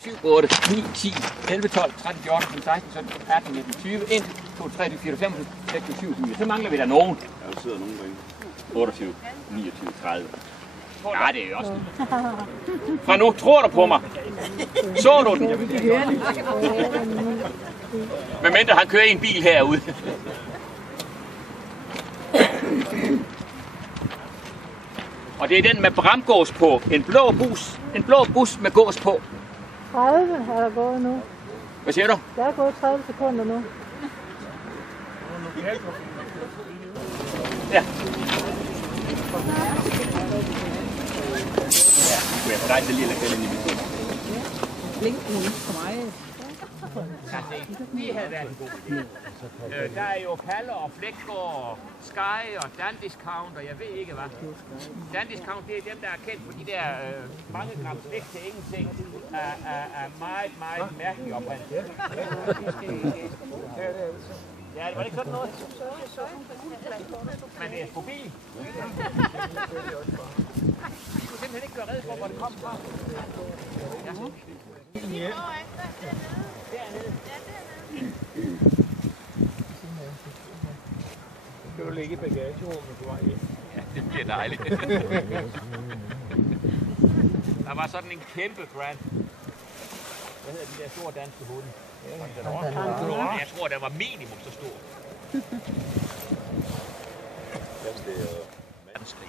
7, 8, 9, 10, 11, 12, 13, 14, 15, 16, 17, 18, 19, 20, 1, 2, 3, 4, 5, 6, 7, 8, 9. Så mangler vi der nogen. Ja, der sidder nogen derinde. 28, 29, 30. Ja, det er jo også det. Fra nu, tror du på mig? Så du den? Men mindre han kører i en bil herude. Og det er den med bramgås på. En blå bus med gås på. 30 er der gået nu. Hvad siger du? Der er gået 30 sekunder nu. Ja. Ja, kunne jeg få dig til lige at lade ind i mit bil. Blink for mig. Det havde været en god idé. Der er jo Palle og Flækgaard, Sky og Dan-Discount, og jeg ved ikke hvad. Dan-Discount, det er dem, der er kendt for de der mange gram slik til ingenting af meget, meget mærkelig oprindelse. Ja, det var ikke sådan noget. Men det er forbi. Vi kunne simpelthen ikke gøre rede for, hvor det kom fra. Ja. Dernede. Skal du ligge i bagagerummet på vej hjem? Ja, det bliver dejligt. Der var sådan en kæmpe Grand. Hvad hedder de der store danske hunde? Jeg tror, der var minimum så stor. Verdenskrig.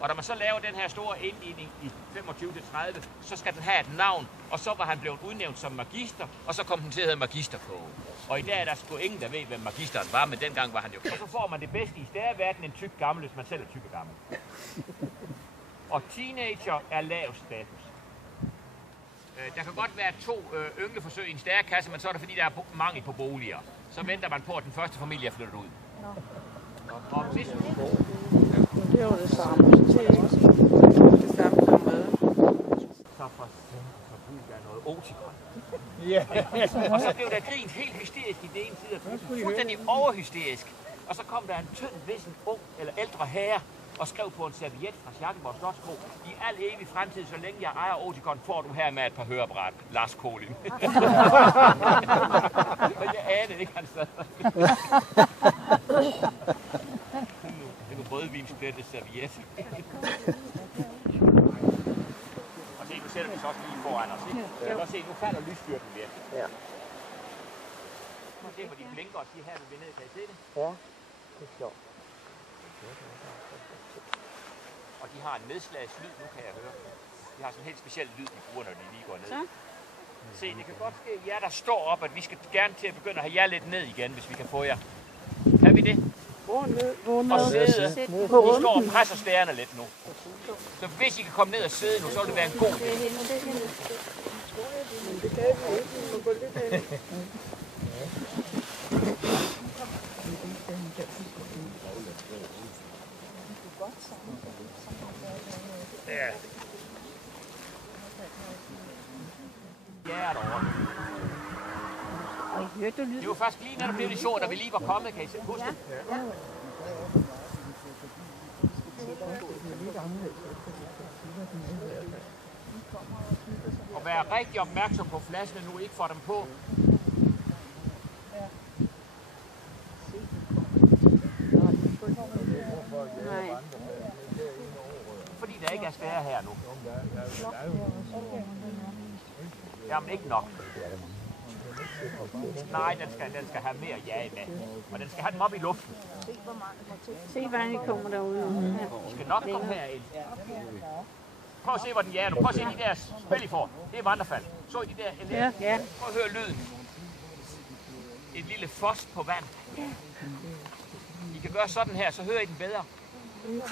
Og når man så laver den her store indligning i 25-30, så skal den have et navn, og så var han blevet udnævnt som magister, og så kom den til at hedde Magisterkoge. Og i dag er der sgu ingen, der ved, hvem magisteren var, men dengang var han jo. Og så får man det bedste i stærverden, en tyk gammel, hvis man selv er tyk og gammel. Og teenager er lav status. Der kan godt være 2 yngleforsøg i en stærkasse, men så er det fordi, der er mangel på boliger. Så venter man på, at den første familie er flyttet ud. Og hvis Det var det samme. Det samme som med. Så for brug af noget otikon. Ja. Og så blev der grint helt hysterisk i det ene side, fuldstændig overhysterisk. Og så kom der en tynd, vissen, ung eller ældre herre og skrev på en serviet fra Schackenborg Slotskro: i al evig fremtid, så længe jeg ejer otikon, får du her med et par høreapparat. Lars Kåling. Jeg anede ikke, han sad. Rødvinsplettet serviet. Og se, nu sætter vi så også lige foran os, ikke? Jeg kan godt se, nu falder lysstyrken ved. Ja. Se, hvor de blinker og siger, her vil vi ned. Kan I se det? Ja, det er sjovt. Og de har en nedslagslyd, nu kan jeg høre. De har sådan en helt speciel lyd, de bruger, når de lige går ned. Så? Se, det kan godt ske, jer der står op, at vi skal gerne til at begynde at have jer lidt ned igen, hvis vi kan få jer. Kan vi det? Og sidde. I står og presser stærerne lidt nu. Så hvis I kan komme ned og sidde nu, så vil det være en god idé. Ja. Ja, derovre. Det var faktisk lige, når der blev lidt sjovt, da vi lige var kommet, kan I huske det? Ja. Og vær rigtig opmærksom på flasken, nu ikke får dem på. Nej. Fordi der ikke er spærre her nu. Jamen ikke nok. Nej, den skal have mere jage med. Og den skal have dem op i luften. Se, hvor han kommer derude. Den skal nok komme herind. Prøv at se, hvor den jager nu. Prøv at se de der spil, I får. Det er vandrefald. Så I de der? Ja. Prøv at høre lyden. Et lille fos på vand. I kan gøre sådan her, så hører I den bedre. Det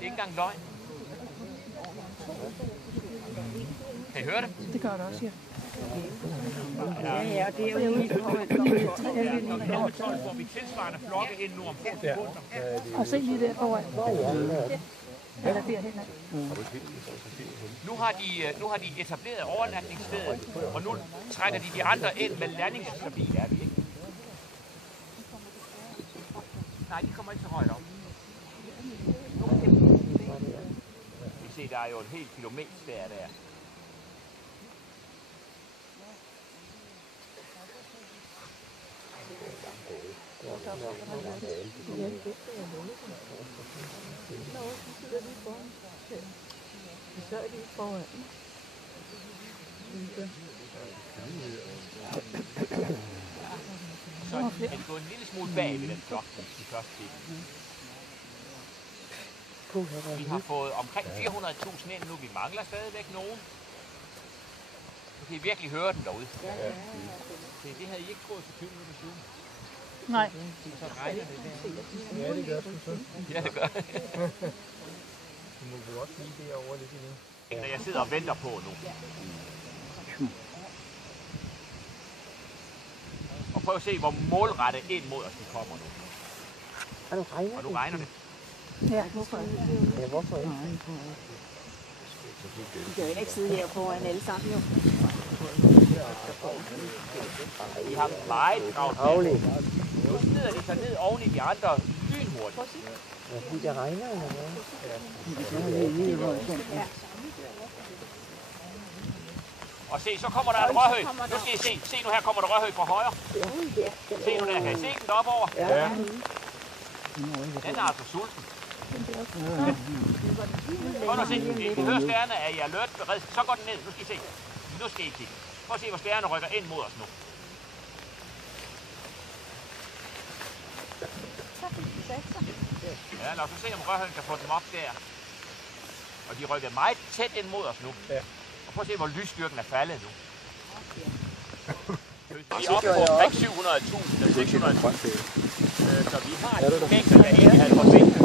er ikke engang løgn. Kan I høre det? Det gør det også, ja. Ja, det er jo lige får vi tilsvarende flokke ind nu om 5 sekunder. Og se lige der foran. Eller derhen. Nu har de etableret overnatningsstedet, og nu trækker de andre ind med landingskabiner, er vi ikke? Nej, de kommer ikke så højt op. Vi ser, der er jo en hel kilometer der. Så er de foran. Så er det gået en lille smule bag ved den flok i første tid. Vi har fået omkring 400.000 ind nu. Vi mangler stadigvæk nogen. Nu kan I virkelig høre den derude. Det havde I ikke troet for 20 minutter siden. Nej. Så regner det der. Ja, det gør det så. Ja, det gør det. Du må jo også lige derovre lidt endnu. Når jeg sidder og venter på nu. Og prøv at se, hvor målrettet ind mod os de kommer nu. Og nu regner det. Ja, hvorfor? Ja, hvorfor ikke? Vi kan jo ikke sidde her foran alle sammen jo. De har meget travlt. Nu smider de sig ned oven i de andre lynhurtigt. Ja, fordi det regner eller hvad? Og se, så kommer der en rørhøj. Nu skal I se. Se nu, her kommer der rørhøj fra højre. Se nu der. Kan I se den deroppe over? Ja. Den er altså sulten. Prøv at se. I hører stjerne, er I alert bered. Så går den ned. Nu skal I se. Nu skal I se. Prøv at se, hvor stjerne rykker ind mod os nu. Ja, lad os se, om rørhøjen kan få dem op der. Og de rykker meget tæt ind mod os nu. Ja. Og prøv at se, hvor lysstyrken er faldet nu. Vi er oppe på omkring 700.000 eller 600.000. Så vi har de effekter, jeg egentlig havde forventet.